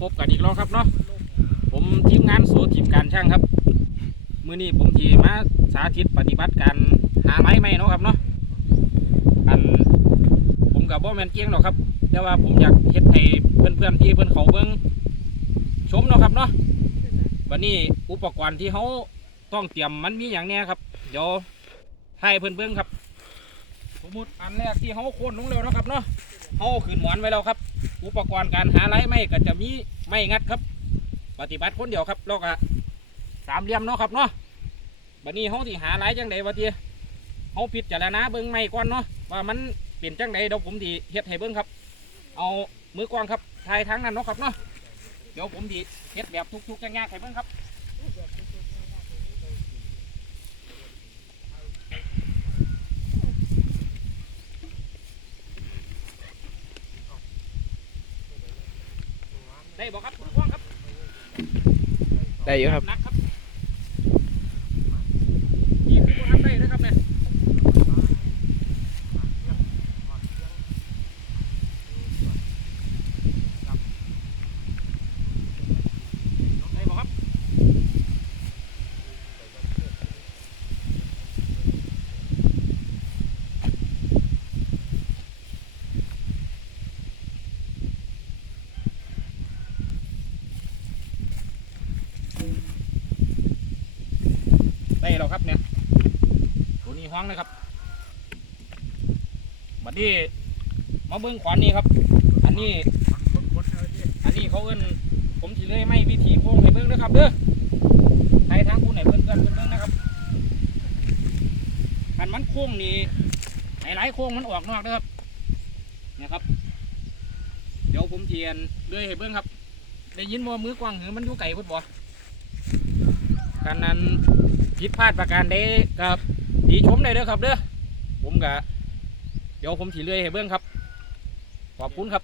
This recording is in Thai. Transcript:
พบกันอีกแล้วครับเนาะผมทีมงานโสทีมการช่างครับ มือนี้ผมทีมาสาธิตปฏิบัติการหาไม้ไม้เนาะครับเนาะอันผมกับบ่แมนเกี้ยงหรอกครับ แต่ว่าผมอยากเฮ็ดให้เพื่อนๆที่เพื่อนเขาเบิ่งชมเนาะครับเนาะวันนี้อุปกรณ์ที่เขาต้องเตรียมมันมีอย่างเนี้ยครับเดี๋ยวให้เพื่อนเบิ่งครับ สมมติอันแรกที่เขาโค่นลงแล้วเนาะครับเนาะเขาเอาขึ้นหมอนไว้แล้วครับ อุปกรณ์การหาไร้ไม้ก็จะมีไม้งัดครับ ปฏิบัติคนเดียวครับแล้วก็สามเหลี่ยมเนาะครับเนาะบัดนี้เขาที่หาไร้จังใดวะทีเขาผิดจารณาเบิ้งไม้ก่อนเนาะว่ามันเปลี่ยนจังใดเดี๋ยวผมดีเฮ็ดให้เบิ้งครับ เอามือกวางครับทายทางนั้นเนาะครับเนาะเดี๋ยวผมดีเฮ็ดแบบทุกๆยากให้เบิ้งครับ ได้บอกครับมือกวางครับ ได้อยู่ครับหนักครับนี่คือคนทำได้นะครับเนี่ยได้บอกครับ ได้แล้วครับเนี่ยตัวนี้ห้องนะครับบัดนี้มาเบิ้งขวานนี่ครับ อันนี้ อันนี้เขาเอิ้นผมทีเลยไม่วิธีโค้งให้เบิ้งนะครับเด้อใครทางผู้ไหนเพื่อนเพื่อนเพื่อนเบิ้งนะครับคันมันโค้งนี่หลายๆโค้งมันออกนอกนะครับเนี่ยครับ เดี๋ยวผมเทียนเลยให้เบิ้งครับ ได้ยินว่ามือกว้างหือมันอยู่ไกลพุดบ่การนั้น ผิดพลาดประการใดกับดีชมได้เด้อครับเด้อผมกะเดี๋ยวผมถีเลื่อยให้เบิ้งครับ ขอบคุณครับ